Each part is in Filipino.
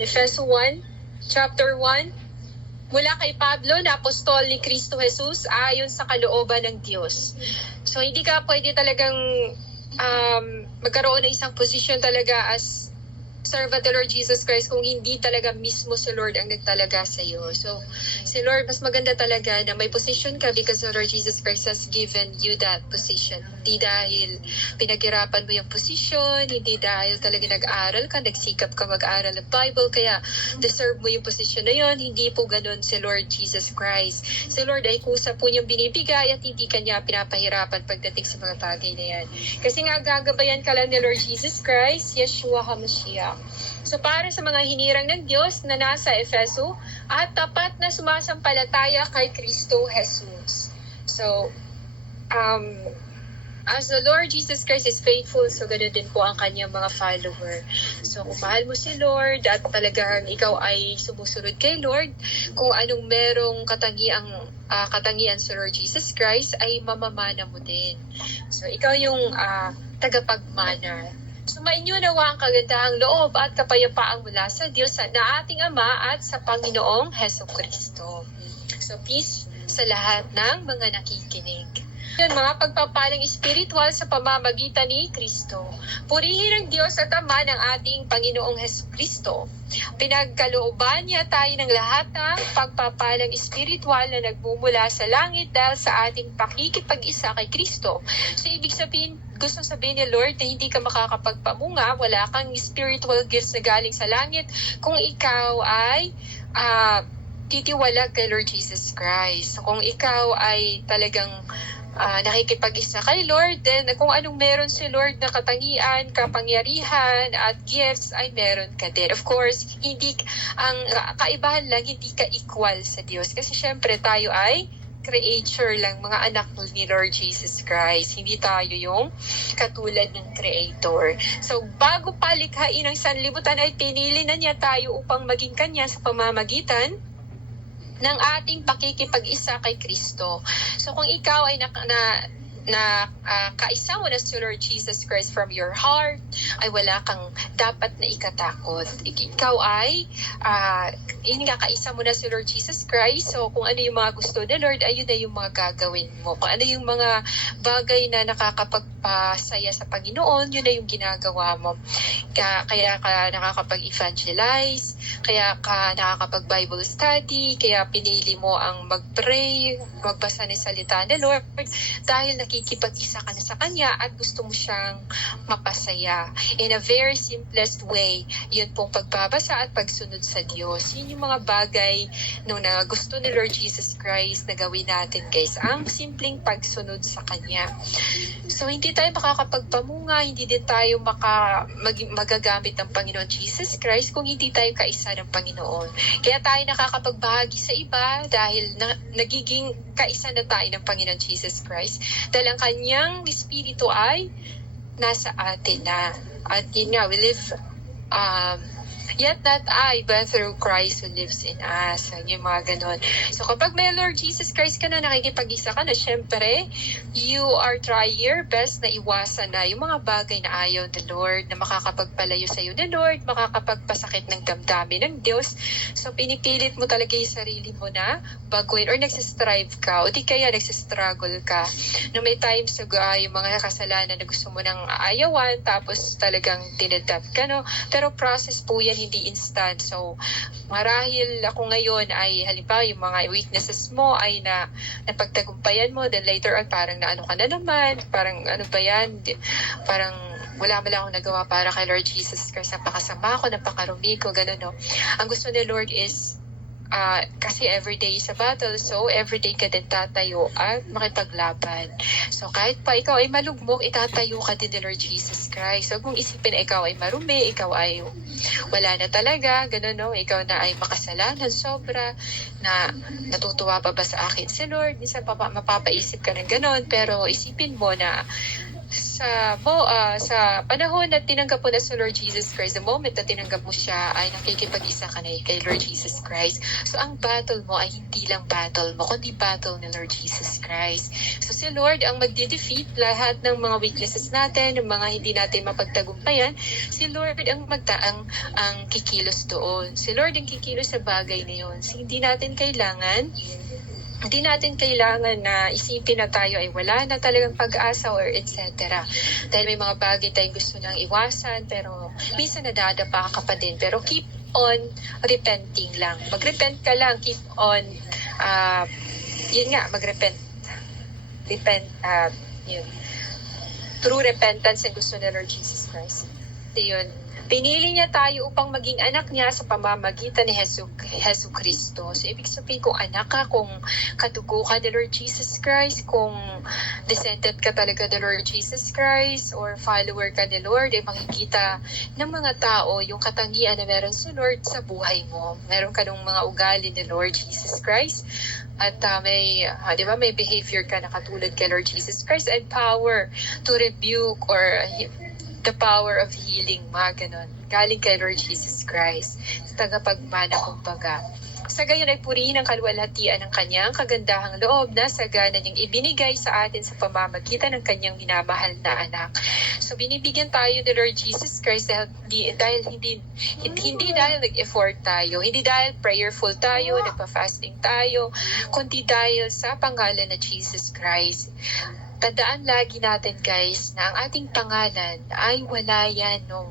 Efeso 1, chapter 1, mula kay Pablo na apostol ni Kristo Jesus ayon sa kalooban ng Diyos. So hindi ka pwede talagang magkaroon ng isang position talaga as servant of the Lord Jesus Christ kung hindi talaga mismo si Lord ang nagtalaga sa iyo. So, si Lord, mas maganda talaga na may position ka because the Lord Jesus Christ has given you that position. Hindi dahil pinaghirapan mo yung position, hindi dahil talaga nag-aral ka, nagsikap ka mag-aral ng Bible, kaya deserve mo yung position na yun. Hindi po ganun si Lord Jesus Christ. Si Lord ay kusa po niyang binibigay at hindi kanya pinapahirapan pagdating sa mga bagay na yan. Kasi nga gagabayan ka lang ni Lord Jesus Christ, Yeshua HaMashiach. So para sa mga hinirang ng Diyos na nasa Efeso at tapat na sumasampalataya kay Kristo Jesus. So, as the Lord Jesus Christ is faithful, so ganoon din po ang kanyang mga follower. So kung mahal mo si Lord at talagang ikaw ay sumusunod kay Lord, kung anong merong katangian sa Lord Jesus Christ ay mamamana mo din. So ikaw yung tagapagmana. Sumainyo nawa ang kagandahang loob at kapayapaan mula sa Diyos na ating Ama at sa Panginoong Hesukristo. So peace sa lahat ng mga nakikinig. Yun, mga pagpapalang espiritual sa pamamagitan ni Kristo. Purihin ang Diyos at Ama ng ating Panginoong Hesukristo. Pinagkalooban niya tayo ng lahat ng pagpapalang espiritual na nagmumula sa langit dahil sa ating pakikipag-isa kay Kristo. So ibig sabihin, gusto sabihin ni Lord na hindi ka makakapagpamunga, wala kang spiritual gifts na galing sa langit kung ikaw ay titiwalag kay Lord Jesus Christ. So kung ikaw ay talagang nakikipag-isa kay Lord, then kung anong meron si Lord na katangian, kapangyarihan at gifts ay meron ka din. Of course, hindi ang kaibahan lang, hindi ka equal sa Diyos kasi syempre tayo ay creature lang, mga anak ni Lord Jesus Christ. Hindi tayo yung katulad ng Creator. So, bago palikhain ang sanlibutan ay pinili na niya tayo upang maging kanya sa pamamagitan ng ating pakikipag-isa kay Kristo. So kung ikaw ay kaisa mo na si Lord Jesus Christ from your heart, ay wala kang dapat na ikatakot. Ikaw ay kaisa mo na si Lord Jesus Christ. So kung ano yung mga gusto ni Lord, ayun na yung mga gagawin mo. Kung ano yung mga bagay na nakakapagpasaya sa Panginoon, yun na yung ginagawa mo. Kaya ka nakakapag-evangelize, kaya ka nakakapag-Bible study, kaya pinili mo ang mag-pray, magbasa ng salita ni Lord, dahil nakikipag-isa ka na sa Kanya at gusto mo siyang mapasaya. In a very simplest way, yun pong pagbabasa at pagsunod sa Diyos. Yun yung mga bagay na gusto ni Lord Jesus Christ na gawin natin, guys. Ang simpleng pagsunod sa Kanya. So, hindi tayo makakapagpamunga, hindi din tayo magagamit ng Panginoon Jesus Christ kung hindi tayo kaisa ng Panginoon. Kaya tayo nakakapagbahagi sa iba dahil nagiging kaisa na tayo ng Panginoon Jesus Christ. Dahil ang kanyang espiritu ay nasa atin na. At yun nga, we live yet not I, but through Christ who lives in us. Yung mga ganun. So kapag may Lord Jesus Christ ka na, nakikipag-isa ka na, syempre, you are trying your best na iwasan na yung mga bagay na ayaw ng Lord, na makakapagpalayo sa iyo ng Lord, makakapagpasakit ng damdamin ng Diyos. So pinipilit mo talaga yung sarili mo na baguhin or nagsistrive ka o di kaya nagsistruggle ka. Na may times yung mga kasalanan na gusto mo nang aayawan, tapos talagang tinadap ka, no? Pero process po yan, hindi instant. So, marahil ako ngayon ay halimbawa yung mga weaknesses mo ay napagtagumpayan mo, then later on parang naano ka na naman, parang ano ba yan, parang wala mo lang akong nagawa para kay Lord Jesus Christ, napakasama ko, napakarumi ko, gano'n, no? Ang gusto ni Lord is kasi everyday is a battle, so everyday ka din tatayo at makipaglaban. So kahit pa ikaw ay malugmok, itatayo ka din ni Lord Jesus Christ. So kung isipin na ikaw ay marumi, ikaw ay wala na talaga, gano'n, no? Ikaw na ay makasalanan sobra, na natutuwa pa ba sa akin si Lord? Minsan mapapaisip ka ng gano'n, pero isipin mo na sa panahon na tinanggap mo na si Lord Jesus Christ, the moment na tinanggap mo siya ay nakikipag-isa ka na kay Lord Jesus Christ. So ang battle mo ay hindi lang battle mo, kundi battle ni Lord Jesus Christ. So si Lord ang magde-defeat lahat ng mga weaknesses natin, ng mga hindi natin mapagtagumpayan. Si Lord ang ang kikilos doon. Si Lord ang kikilos sa bagay na yun. So, hindi natin kailangan na isipin na tayo ay wala na talagang pag-asa or etc. Dahil may mga bagay tayong gusto nang iwasan, pero minsan nadadapa ka pa din. Pero keep on repenting lang. Mag-repent ka lang. Keep on, mag-repent. Yun. True repentance ang gusto ng Lord Jesus Christ. So, yun. Pinili niya tayo upang maging anak niya sa pamamagitan ni Jesu Cristo. So, ibig sabihin kung anak ka, kung kadugo ka ni Lord Jesus Christ, kung descendant ka talaga ni Lord Jesus Christ, or follower ka ni Lord, ay makikita ng mga tao yung katangian na meron si Lord sa buhay mo. Meron ka ng mga ugali ni Lord Jesus Christ. At may behavior ka na katulad kay Lord Jesus Christ and power to rebuke or the power of healing, mga ganon. Galing kay Lord Jesus Christ. Sa tagapagmana, kumbaga. Sa gayon ay purihin ang kaluwalhatian ng kanyang kagandahang loob na sagana niyang ibinigay sa atin sa pamamagitan ng kanyang minamahal na anak. So binibigyan tayo ni Lord Jesus Christ hindi dahil nag-effort tayo, hindi dahil prayerful tayo, nagpa-fasting tayo, kundi dahil sa pangalan na Jesus Christ. Tandaan lagi natin guys na ang ating pangalan ay wala yan, no?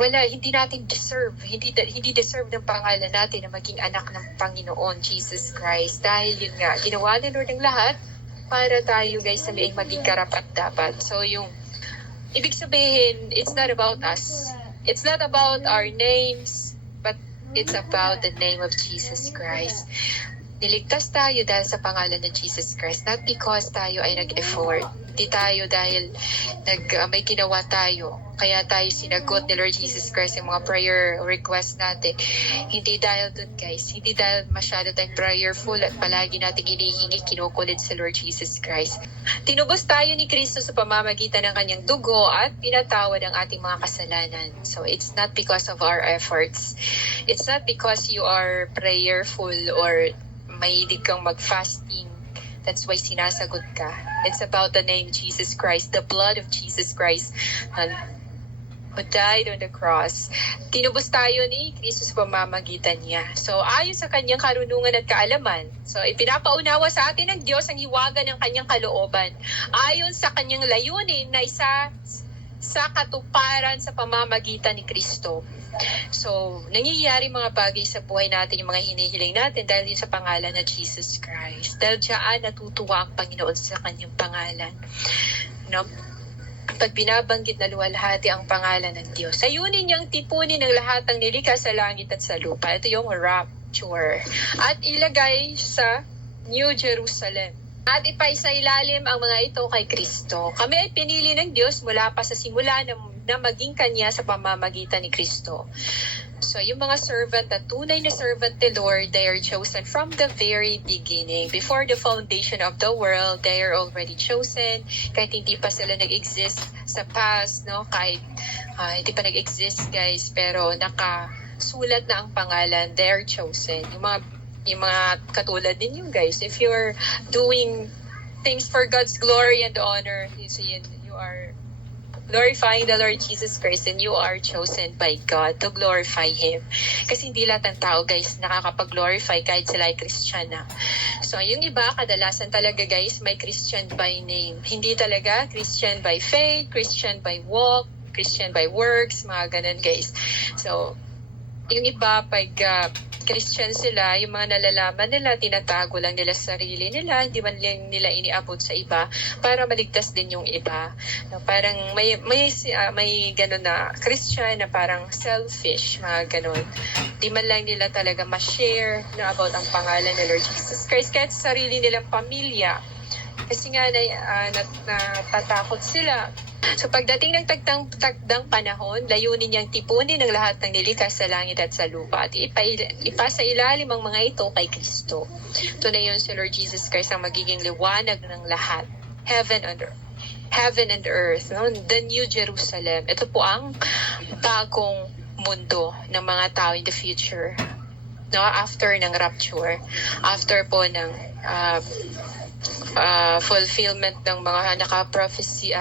Hindi natin deserve, hindi deserve ng pangalan natin na maging anak ng Panginoon Jesus Christ. Dahil yun nga, ginawa ng Lord ng lahat para tayo guys na maging karapat-dapat. So yung ibig sabihin, it's not about us. It's not about our names, but it's about the name of Jesus Christ. Niligtas tayo dahil sa pangalan ng Jesus Christ, not because tayo ay nag-effort. Hindi tayo dahil may ginawa tayo, kaya tayo sinagot ni Lord Jesus Christ yung mga prayer request natin. Hindi dahil dun guys, hindi dahil masyado tayong prayerful at palagi natin hinihingi, kinukulit sa Lord Jesus Christ. Tinubos tayo ni Kristo sa pamamagitan ng kanyang dugo at pinatawad ang ating mga kasalanan. So it's not because of our efforts. It's not because you are prayerful or mahilig kang mag-fasting. That's why sinasagot ka. It's about the name Jesus Christ, the blood of Jesus Christ who died on the cross. Tinubos tayo ni Kristo sa pamamagitan niya. So, ayon sa kanyang karunungan at kaalaman. So, ipinapaunawa sa atin ng Diyos ang hiwaga ng kanyang kalooban. Ayon sa kanyang layunin na isa sa katuparan sa pamamagitan ni Kristo. So, nangyayari mga bagay sa buhay natin, yung mga hinihiling natin dahil yun sa pangalan na Jesus Christ. Dahil diyan natutuwa ang Panginoon sa kanyang pangalan. No? Pag binabanggit na luwalhati ang pangalan ng Diyos, ayunin niyang tipunin ng lahat ng nilikha sa langit at sa lupa. Ito yung rapture. At ilagay sa New Jerusalem. At ipaisailalim ang mga ito kay Kristo. Kami ay pinili ng Diyos mula pa sa simula na maging Kanya sa pamamagitan ni Kristo. So, yung mga servant na tunay na servant ni Lord, they are chosen from the very beginning. Before the foundation of the world, they are already chosen. Kahit hindi pa sila nag-exist sa past, no? Kahit hindi pa nag-exist, guys, pero nakasulat na ang pangalan, they are chosen. Yung mga katulad ninyo, guys, if you're doing things for God's glory and honor, you are glorifying the Lord Jesus Christ and you are chosen by God to glorify Him. Kasi hindi lahat ng tao, guys, nakakapag-glorify kahit sila ay Christian na. So, yung iba, kadalasan talaga, guys, may Christian by name. Hindi talaga Christian by faith, Christian by walk, Christian by works, mga ganun, guys. So, yung iba, pag Christian sila, yung mga nalalaman nila, tinatago lang nila sa sarili nila, hindi man lang nila iniabot sa iba para maligtas din yung iba. No, parang may ganun na Christian na parang selfish, mga ganun. Hindi man lang nila talaga ma-share about ang pangalan ni Lord Jesus Christ kahit sa sarili nilang pamilya. Kasi nga natatakot sila. So pagdating ng tagdang panahon, layunin niyang tipunin ng lahat ng nilikha sa langit at sa lupa at ipasa ilalim ang mga ito kay Kristo. Ito na yun si Lord Jesus Christ ang magiging liwanag ng lahat, heaven and earth. heaven and earth, no? The New Jerusalem. Ito po ang bagong mundo ng mga tao in the future, no? After ng rapture, after po ng fulfillment ng mga naka-prophecy,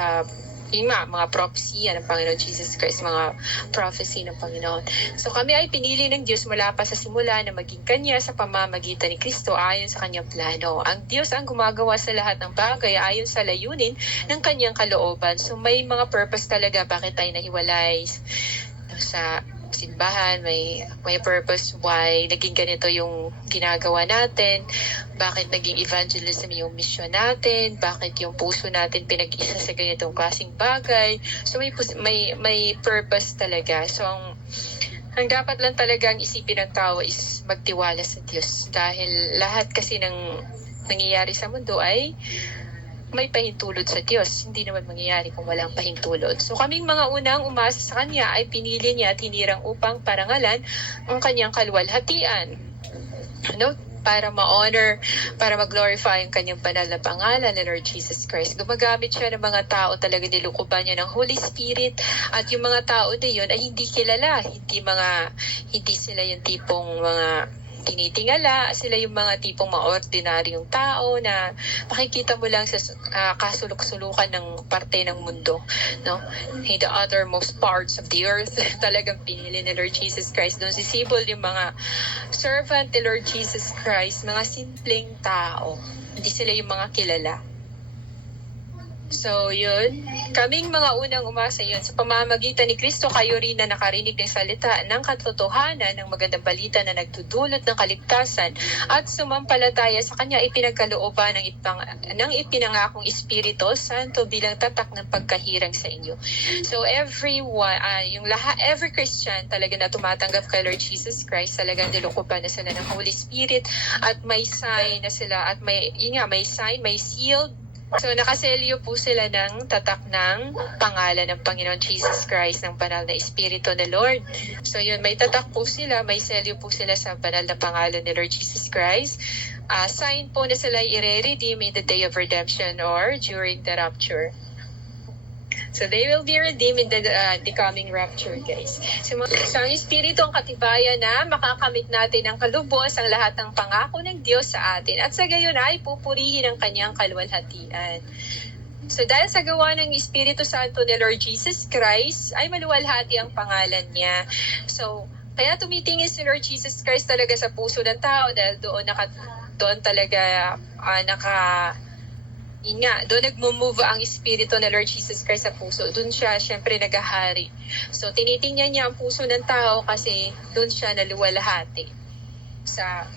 mga prophecy ng Panginoon Jesus Christ, mga prophecy ng Panginoon. So kami ay pinili ng Diyos mula pa sa simula na maging Kanya sa pamamagitan ni Kristo ayon sa Kanyang plano. Ang Diyos ang gumagawa sa lahat ng bagay ayon sa layunin ng Kanyang kalooban. So may mga purpose talaga bakit tayo nahiwalay sa simbahan, may purpose why naging ganito yung ginagawa natin, bakit naging evangelism yung mission natin, bakit yung puso natin pinag-isa sa ganitong klaseng bagay. So may purpose talaga. So ang dapat lang talagang isipin ng tao is magtiwala sa Diyos, dahil lahat kasi ng nangyayari sa mundo ay may pahintulot sa Diyos. Hindi naman mangyayari kung walang pahintulot. So kaming mga unang umasa sa Kanya ay pinili niya at hinirang upang parangalan ang Kanyang kaluwalhatian. Ano? Para ma-honor, para mag-glorify ang Kanyang banal na pangalan ni Lord Jesus Christ. Gumagamit siya ng mga tao, talaga nilukuban niya ng Holy Spirit, at yung mga tao na yun ay hindi kilala. Hindi sila yung tipong mga tinitingala, sila yung mga tipong ordinaryong tao na makikita mo lang sa kasulok-sulukan ng parte ng mundo, no? In the uttermost parts of the earth, talagang pinili ni Lord Jesus Christ. Doon sisibol yung mga servant ni Lord Jesus Christ, mga simpleng tao. Hindi sila yung mga kilala. So, yun. Kaming mga unang umasa yun. Sa pamamagitan ni Kristo, kayo rin na nakarinig ng salita ng katotohanan ng magandang balita na nagdudulot ng kaligtasan at sumampalataya sa Kanya, ipinagkalooban ng ipinangakong Espiritu Santo bilang tatak ng pagkahirang sa inyo. So, every Christian talaga na tumatanggap kay Lord Jesus Christ, talagang nilukuban na sila ng Holy Spirit at may sign na sila at may sign, may seal. So, nakaselyo po sila ng tatak ng pangalan ng Panginoon Jesus Christ, ng banal na Espiritu ng Lord. So, yun, may tatak po sila, may selyo po sila sa banal na pangalan ni Lord Jesus Christ. Sign po na sila i-redeem in the day of redemption or during the rapture. So, they will be redeemed in the coming rapture, guys. So, ang Espiritu ang katibayan na makakamit natin ang kalubos ang lahat ng pangako ng Diyos sa atin. At sa gayon ay pupurihin ang Kanyang kaluwalhatian. So, dahil sa gawa ng Espiritu Santo ni Lord Jesus Christ, ay maluwalhati ang pangalan niya. So, kaya tumitingin si Lord Jesus Christ talaga sa puso ng tao, dahil doon talaga doon nagmo-move ang Espiritu ng Lord Jesus Christ sa puso. Doon siya, syempre, nagahari. So, tinitingnan niya ang puso ng tao kasi doon siya naluwalhati sa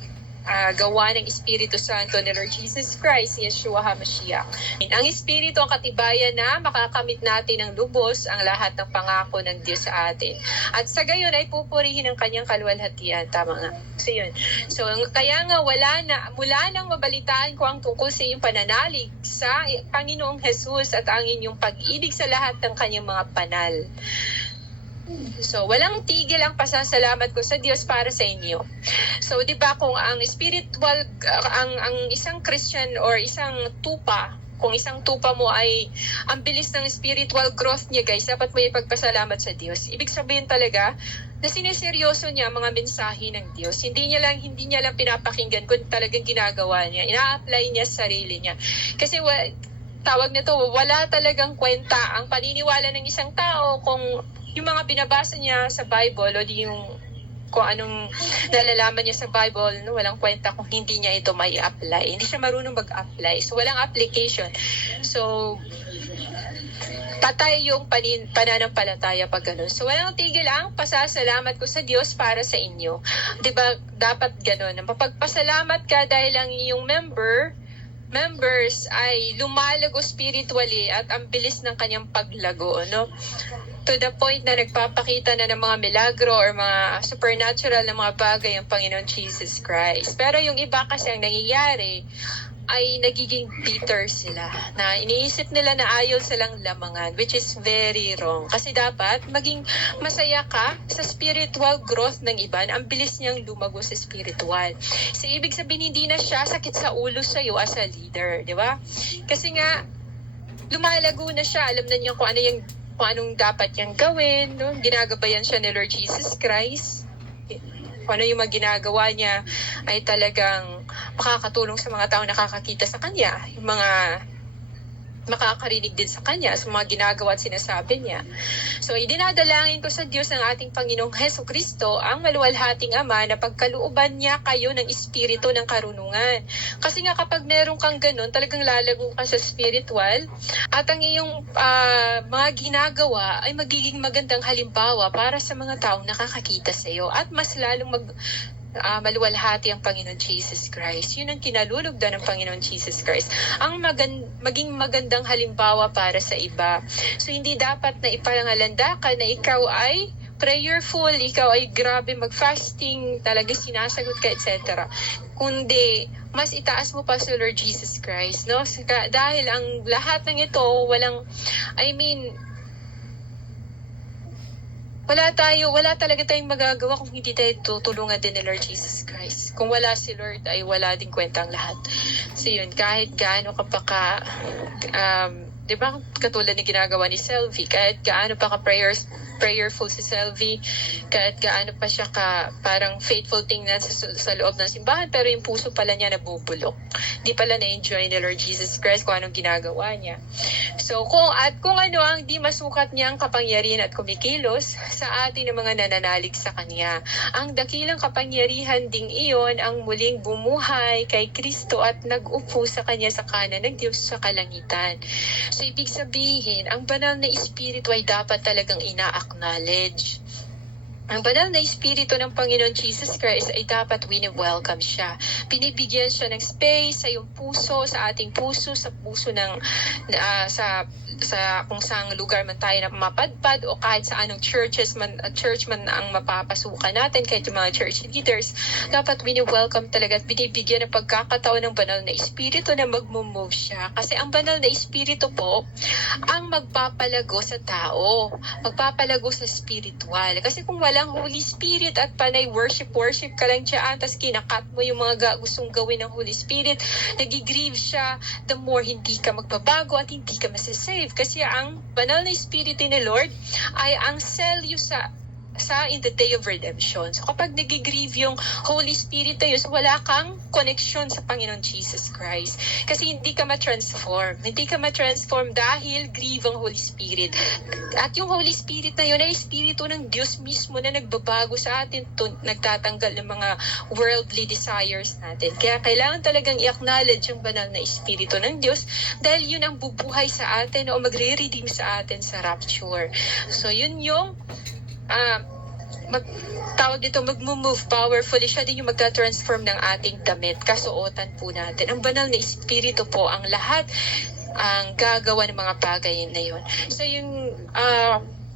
gawa ng Espiritu Santo ni Lord Jesus Christ, Yeshua HaMashiach. Ang Espiritu ang katibayan na makakamit natin ng lubos ang lahat ng pangako ng Diyos sa atin. At sa gayon ay pupurihin ang Kanyang kaluwalhatian. Tama nga. So, yun. So, kaya nga mula nang mabalitaan ko ang tungkol sa iyong pananalig sa Panginoong Jesus at ang inyong pag-ibig sa lahat ng Kanyang mga banal. So, walang tigil ang pasasalamat ko sa Diyos para sa inyo. So, di ba kung ang spiritual, ang isang Christian or isang tupa, kung isang tupa mo ay ang bilis ng spiritual growth niya, guys, dapat mo ipagpasalamat sa Diyos. Ibig sabihin talaga na sineseryoso niya ang mga mensahe ng Diyos. Hindi niya lang pinapakinggan kung talagang ginagawa niya. Ina-apply niya sa sarili niya. Kasi tawag na to, wala talagang kwenta ang paniniwala ng isang tao kung yung mga binabasa niya sa Bible o kung anong nalalaman niya sa Bible, no, walang kwenta kung hindi niya ito may apply. Hindi siya marunong mag-apply. So, walang application. So, patay yung pananampalataya pag ganun. So, walang tigil ang pasasalamat ko sa Diyos para sa inyo. Diba, dapat ganun. Mapagpasalamat ka dahil ang iyong members ay lumalago spiritually at ang bilis ng kanyang paglago, no? To the point na nagpapakita na ng mga milagro or mga supernatural na mga bagay ang Panginoon Jesus Christ. Pero yung iba kasi ang nangyayari ay nagiging bitter sila. Na iniisip nila na ayaw silang lamangan, which is very wrong. Kasi dapat maging masaya ka sa spiritual growth ng iba. Ang bilis niyang lumago sa spiritual. So, ibig sabihin, hindi na siya sakit sa ulo sa'yo as a leader. Di ba? Kasi nga, lumalago na siya. Alam na niya kung anong dapat niyang gawin, no? Ginagabayan siya ni Lord Jesus Christ. Kung ano yung mga ginagawa niya ay talagang makakatulong sa mga tao nakakakita sa kanya. Yung mga makakarinig din sa kanya sa mga ginagawa at sinasabi niya. So, idinadalangin ko sa Diyos ng ating Panginoong Hesukristo, ang maluwalhating Ama, na pagkalooban niya kayo ng espiritu ng karunungan. Kasi nga kapag meron kang ganun, talagang lalago ka sa spiritual at ang iyong mga ginagawa ay magiging magandang halimbawa para sa mga taong nakakakita sa iyo at mas lalong maluwalhati ang Panginoon Jesus Christ. Yun ang kinalulugdan ng Panginoon Jesus Christ. Ang maging magandang halimbawa para sa iba. So, hindi dapat na ipalangalanda ka na ikaw ay prayerful, ikaw ay grabe mag-fasting, talaga sinasagot ka, etc. Kundi, mas itaas mo pa sa Lord Jesus Christ. No? Dahil ang lahat ng ito, wala talaga tayong magagawa kung hindi tayo tutulungan din ni Lord Jesus Christ. Kung wala si Lord, ay wala din kwentang lahat. So yun, kahit gaano ka pa di ba, katulad ng ginagawa ni Selvi, kahit gaano pa prayerful si Selvi, kahit gaano pa siya parang faithful tingnan sa loob ng simbahan, pero yung puso pala niya nabubulok. Di pala na-enjoy ni Lord Jesus Christ kung anong ginagawa niya. So, kung ano ang di masukat niyang kapangyarihan at kumikilos sa atin ng mga nananalig sa Kanya. Ang dakilang kapangyarihan ding iyon ang muling bumuhay kay Kristo at nag-upo sa Kanya sa kanan ng Diyos sa kalangitan. So, ibig sabihin, ang banal na espiritu ay dapat talagang ina-acknowledge. Ang banal na espiritu ng Panginoon Jesus Christ ay dapat wini-welcome siya. Binibigyan siya ng space sa iyong puso, sa ating puso, sa puso ng sa kung saang lugar man tayo na mapadpad o kahit sa anong church man ang mapapasukan natin, kahit yung mga church leaders, dapat wini-welcome talaga at binibigyan ng pagkakataon ng banal na espiritu na mag-move siya. Kasi ang banal na espiritu po ang magpapalago sa tao, magpapalago sa spiritual. Kasi kung walang Holy Spirit at panay worship ka lang dyan, tapos kinakat mo yung mga gustong gawin ng Holy Spirit, nagigrieve siya, the more hindi ka magbabago at hindi ka masasave. Kasi ang banal na espiritu ni Lord ay ang selyo sa in the day of redemption. So kapag nagigrieve yung Holy Spirit tayo, so wala kang connection sa Panginoon Jesus Christ. Kasi hindi ka ma-transform. Hindi ka ma-transform dahil grieve ang Holy Spirit. At yung Holy Spirit na yun ay espiritu ng Diyos mismo na nagbabago sa atin, nagtatanggal ng mga worldly desires natin. Kaya kailangan talagang i-acknowledge yung banal na espiritu ng Diyos dahil yun ang bubuhay sa atin o magre-redeem sa atin sa rapture. So yun yung mag-move powerfully. Siya din yung magka-transform ng ating damit, kasuotan po natin. Ang banal na espiritu po ang lahat ang gagawa ng mga bagay na yun. So yung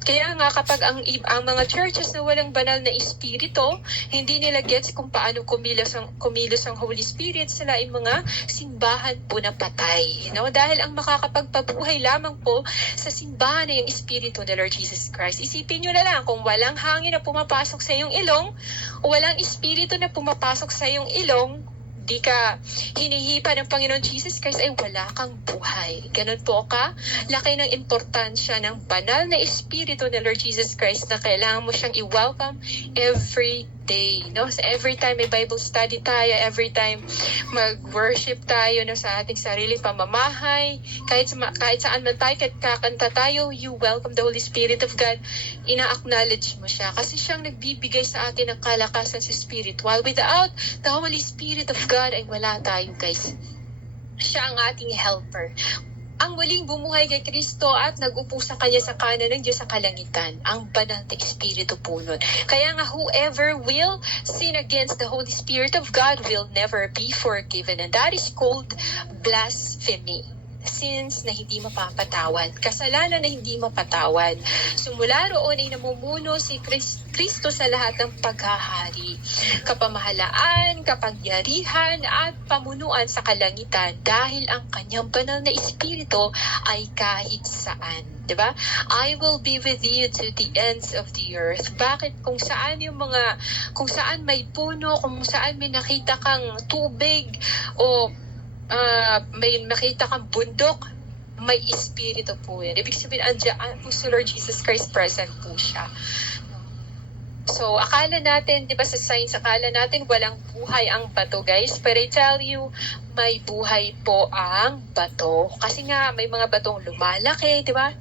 kaya nga kapag ang mga churches na walang banal na espiritu, hindi nila gets kung paano kumilos ang Holy Spirit, sila ay mga simbahan po na patay. No? Dahil ang makakapagpabuhay lamang po sa simbahan na yung espiritu ng Lord Jesus Christ. Isipin nyo na lang, kung walang hangin na pumapasok sa iyong ilong, o walang espiritu na pumapasok sa iyong ilong, di ka hinihipa ng Panginoon Jesus Christ, ay wala kang buhay. Ganun po laki ng importansya ng banal na espiritu ng Lord Jesus Christ na kailangan mo siyang i-welcome every day. No? So every time may Bible study tayo, every time mag-worship tayo sa ating sariling pamamahay, kahit saan man tayo, kahit kakanta tayo, you welcome the Holy Spirit of God, ina-acknowledge mo siya. Kasi siyang nagbibigay sa atin ng kalakasan sa spiritual. Without the Holy Spirit of God, ay wala tayo, guys. Siya ang ating helper. Ang muling bumuhay kay Kristo at nag-upo sa Kanya sa kanan ng Diyos sa kalangitan. Ang banal na espiritu po nun. Kaya nga, whoever will sin against the Holy Spirit of God will never be forgiven. And that is called blasphemy. Sins na hindi mapapatawad, kasalanan na hindi mapatawad. Sumula roon ay namumuno si Kristo sa lahat ng paghahari, kapamahalaan, kapangyarihan at pamunuan sa kalangitan dahil ang kanyang banal na espiritu ay kahit saan. Diba? I will be with you to the ends of the earth. Bakit? Kung saan may puno, kung saan may nakita kang tubig o may makita kang bundok, may espiritu po yan. Ibig sabihin, andyan po si Lord Jesus Christ, present po siya. So, akala natin, di ba sa science, akala natin walang buhay ang bato, guys. But I tell you, may buhay po ang bato. Kasi nga, may mga batong lumalaki, di ba?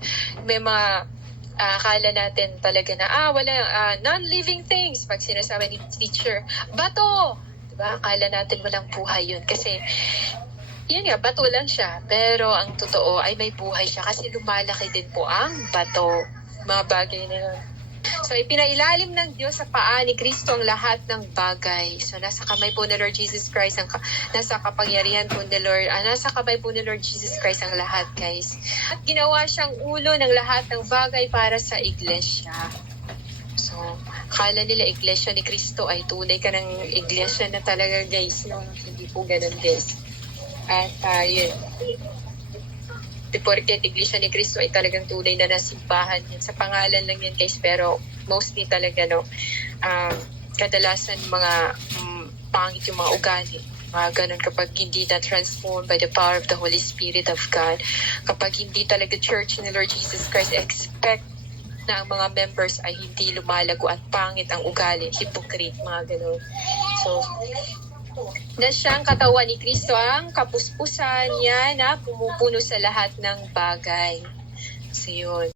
May mga akala natin talaga na, wala, non-living things. Pag sinasabi ni teacher, bato! Di ba? Akala natin walang buhay yun. Kasi, yun nga, bato lang siya. Pero ang totoo ay may buhay siya kasi lumalaki din po ang bato. Mga bagay na yun. So, ipinailalim ng Diyos sa paa ni Kristo ang lahat ng bagay. So, nasa kamay po ni Lord Jesus Christ, nasa kapangyarihan po ni Lord, nasa kamay po ni Lord Jesus Christ ang lahat, guys. At ginawa siyang ulo ng lahat ng bagay para sa iglesia. So, akala nila iglesia ni Kristo ay tunay ka ng iglesia na talaga, guys. No? Hindi po ganun, guys. At yun. Porket iglesia ni Cristo ay talagang tunay na nasimbahan yan. Sa pangalan lang yan, guys. Pero mostly talaga, no, kadalasan mga pangit yung mga ugali. Mga ganun kapag hindi na transformed by the power of the Holy Spirit of God. Kapag hindi talaga church ni Lord Jesus Christ, expect na ang mga members ay hindi lumalago at pangit ang ugali. Hypocrite, mga ganun. So, na siyang katawan ni Kristo ang kapuspusan niya na pumupuno sa lahat ng bagay. So yun.